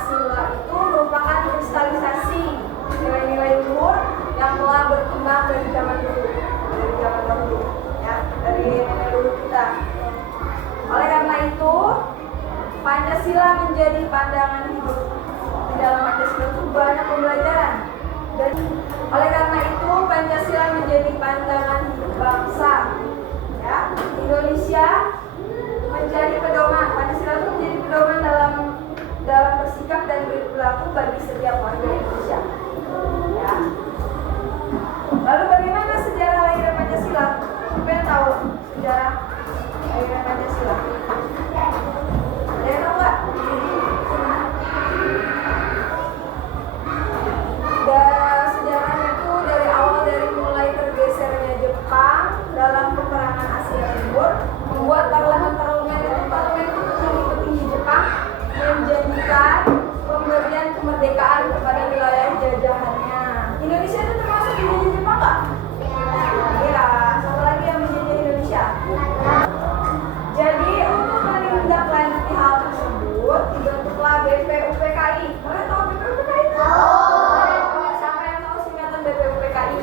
Pancasila itu merupakan kristalisasi nilai-nilai luhur yang telah berkembang dari zaman dahulu, ya, dari nenek leluhur kita. Oleh karena itu, Pancasila menjadi pandangan hidup. Di dalam Pancasila itu banyak pembelajaran. Dan oleh karena itu, Pancasila menjadi pandangan hidup bangsa. Ya, Indonesia menjadi pedoman. Pancasila itu menjadi pedoman dalam bersikap dan berperilaku bagi setiap warga Indonesia. Ya. Lalu bagaimana sejarah lahirnya Pancasila? Siapa yang tahu sejarah lahirnya Pancasila? Ada yang tahu nggak? Sejarahnya itu dari awal, dari mulai tergesernya Jepang dalam peperangan Asia Timur, membuat parlemen itu menjadi petinggi Jepang menjanjikan pemberian kemerdekaan kepada wilayah jajahannya. Indonesia itu termasuk dijajah Jepang nggak? Iya, satu lagi yang menjajah Indonesia. Jadi untuk menindaklanjuti hal tersebut dibentuklah BPUPKI. Kalian tahu BPUPKI? Siapa yang tahu singkatan BPUPKI?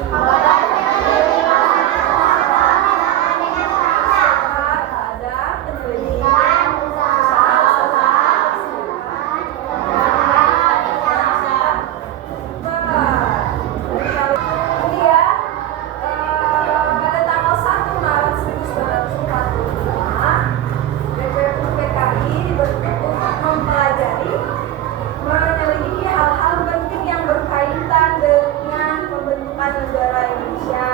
Negara Indonesia.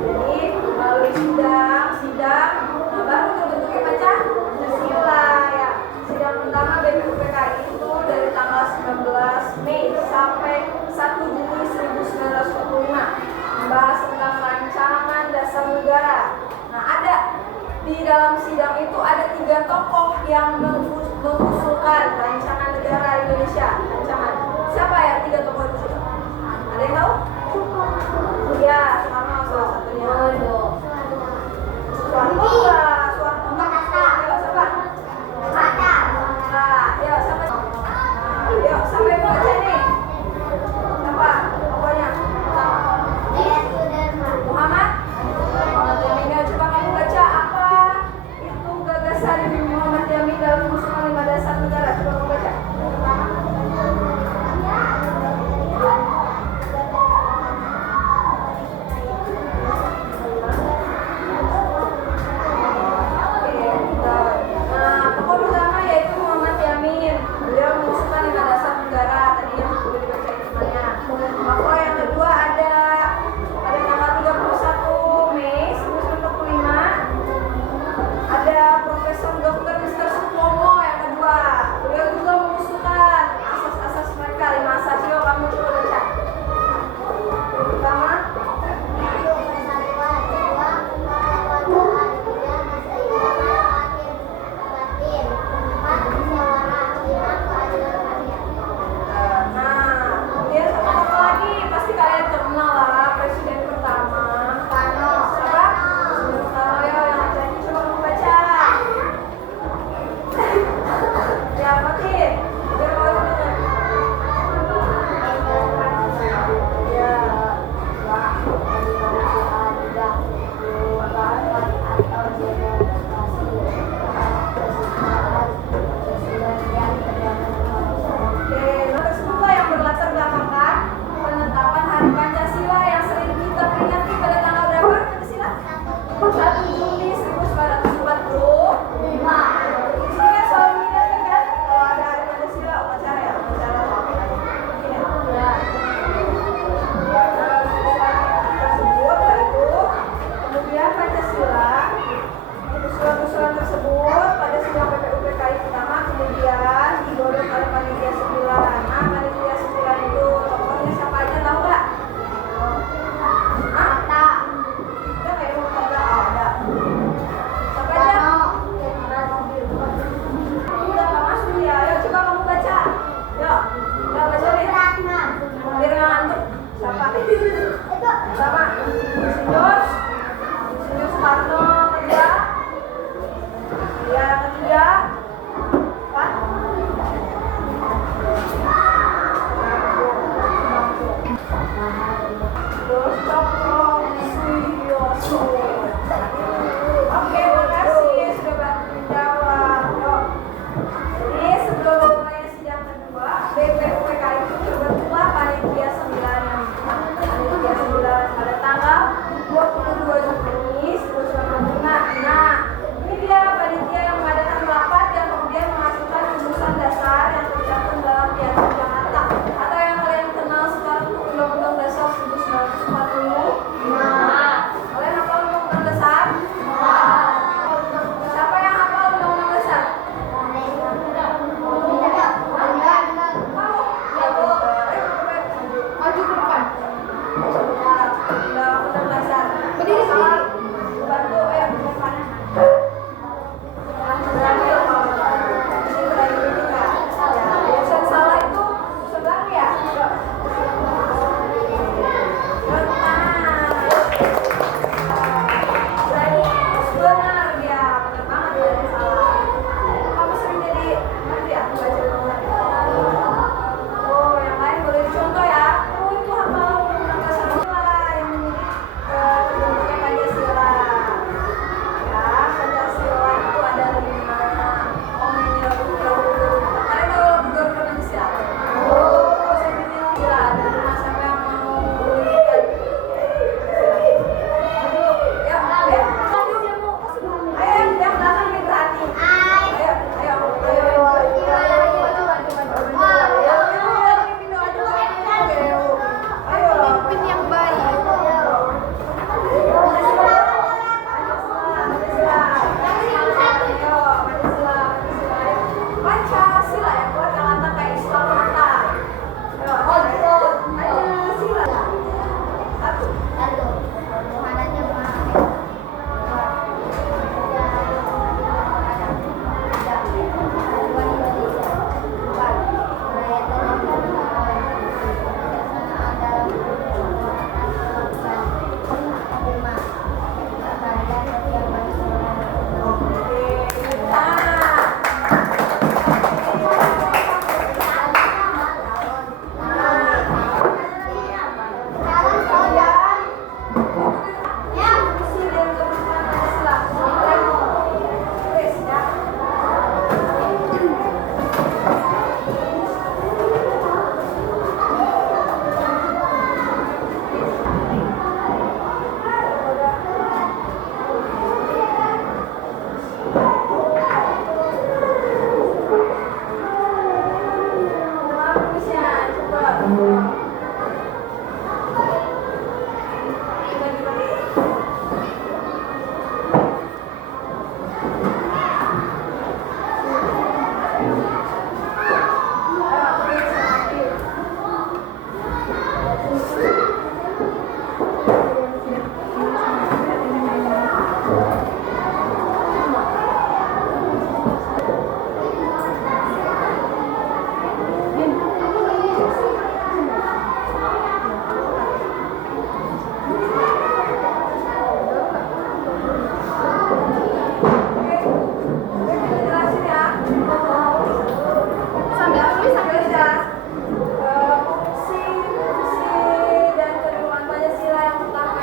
Jadi melalui sidang, baru terbentuknya Pancasila ya. Sidang pertama BPUPKI itu dari tanggal 19 Mei sampai 1 Juni 1945 membahas tentang rancangan dasar negara. Nah, ada di dalam sidang itu ada 3 tokoh yang mengusulkan rancangan negara Indonesia. Siapa ya 3 tokoh itu? Ada yang tahu? Iya, Soekarno salah satunya. Soekarno enggak, siapa? Yuk, siapa? Yuk, sampai baca nih. Siapa? Pokoknya. Muhammad Yamin. Coba kamu baca apa itu gagasan Muhammad Yamin dalam usulan 5 dasar negara. Coba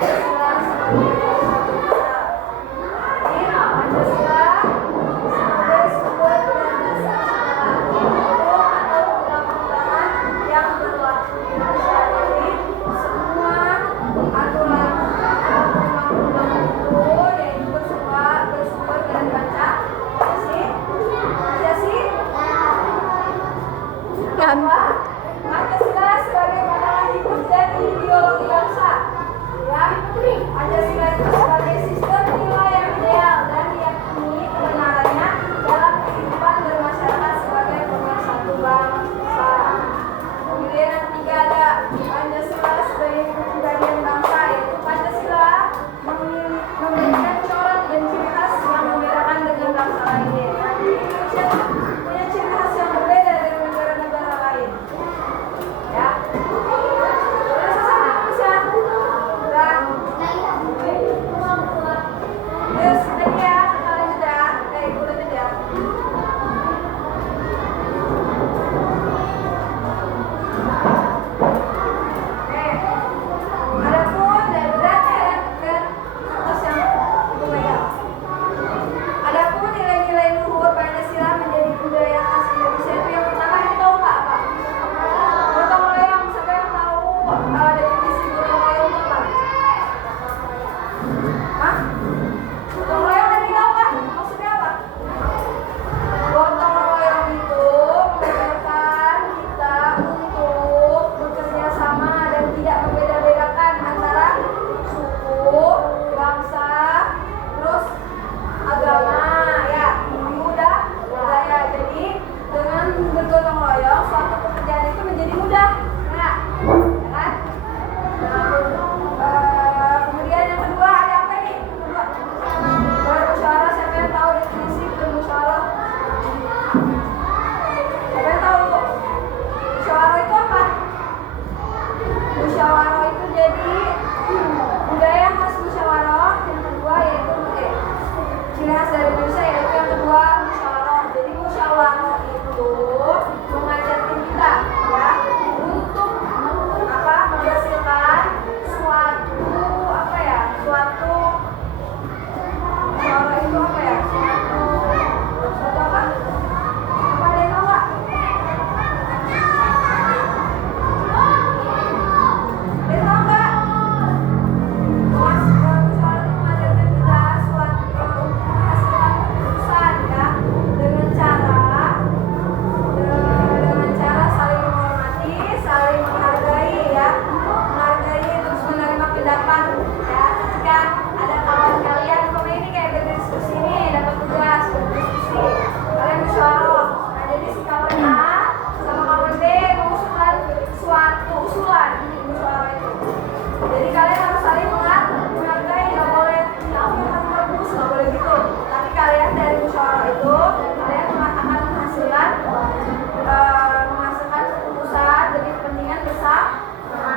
Pancasila sebagai satu dasar. Jadi Pancasila sebagai sumber dan dasar segala hukum atau undang-undangan yang berlaku di Indonesia. Jadi semua aturan atau undang-undang itu yaitu bersumber dari Pancasila sebagai pandangan hidup dan ideologi bangsa. Ya, Pancasila itu sebagai sistem nilai yang ideal dan diyakini kebenarannya dalam kehidupan bermasyarakat sebagai pemersatu bangsa. Kemudian yang ketiga ada Pancasila sebagai kepribadian bangsa, yaitu Pancasila memberikan corak dan ciri khas yang membedakan dengan bangsa lainnya. Indonesia punya ciri khas yang berbeda dari negara-negara lain. Ya. Terus tadi ya, kita lanjut ya. Ikut lanjut ya. Adapun dan atas yang lumayan. Adapun nilai-nilai luhur Pancasila menjadi budaya khas Indonesia itu yang pertama ini tahu nggak apa? Gotong royong. Siapa yang tahu definisi gotong royong itu apa? Hah? Gotong royong tadi tahu nggak? Maksudnya apa? Gotong royong itu mengajarkan kita untuk bekerja sama dan tidak membeda-bedakan antara suku, bangsa, terus agama, ya, mudah, budaya. Jadi dengan bergotong royong suatu pekerjaan itu menjadi mudah, ya kan? Kemudian yang kedua ada apa ini? Kedua, bermusyawarah. Siapa yang tahu definisi bermusyawarah? Siapa yang tahu? Musyawarah itu apa? Musyawarah itu jadi budaya khas musyawarah. Yang kedua yaitu ciri khas dari Indonesia yaitu yang kedua musyawarah. Jadi musyawarah itu mengajarkan kita ya untuk apa? Menghasilkan suatu apa ya? Suatu musyawarah itu apa ya? Suatu apa? Apa ada yang tahu nggak? Ada yang tahu nggak? Musyawarah itu mengajarkan kita suatu menghasilkan keputusan ya dengan cara saling menghormati, saling menghargai ya, menghargai terus menerima pendapat ya. Ketika ada kawan kalian kemarin ini kayak berdiskusi nih, dapat tugas berdiskusi, kalian musyawarah. Nah jadi si kawan A sama kawan B mengusulkan suatu usulan di musyawarah itu. Jadi kalian harus saling menghargai, nggak boleh kamu yang bagus, nggak boleh gitu. Tapi kalian dari musyawarah itu kalian akan menghasilkan keputusan demi kepentingan bersama.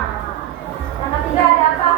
Yang ketiga ada apa?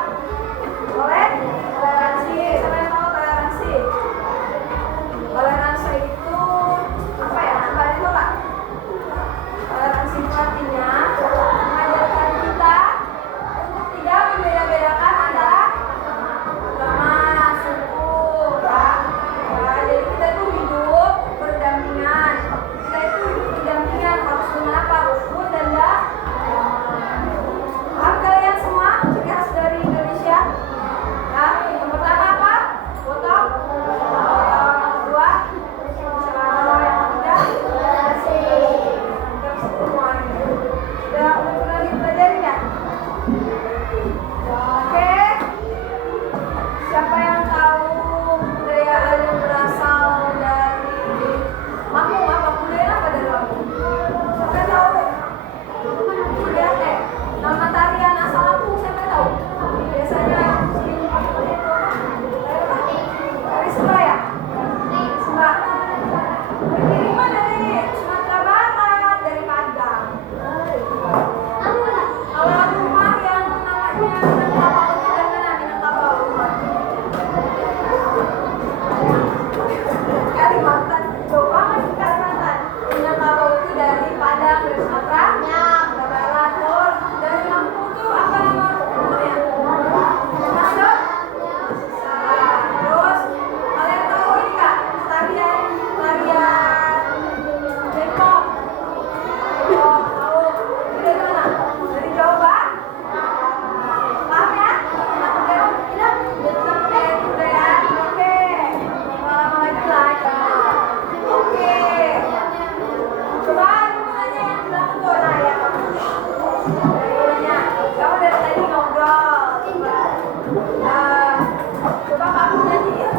apa-apa aku nyanyi ya.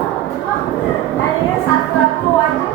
Nyanyi satu lagu aja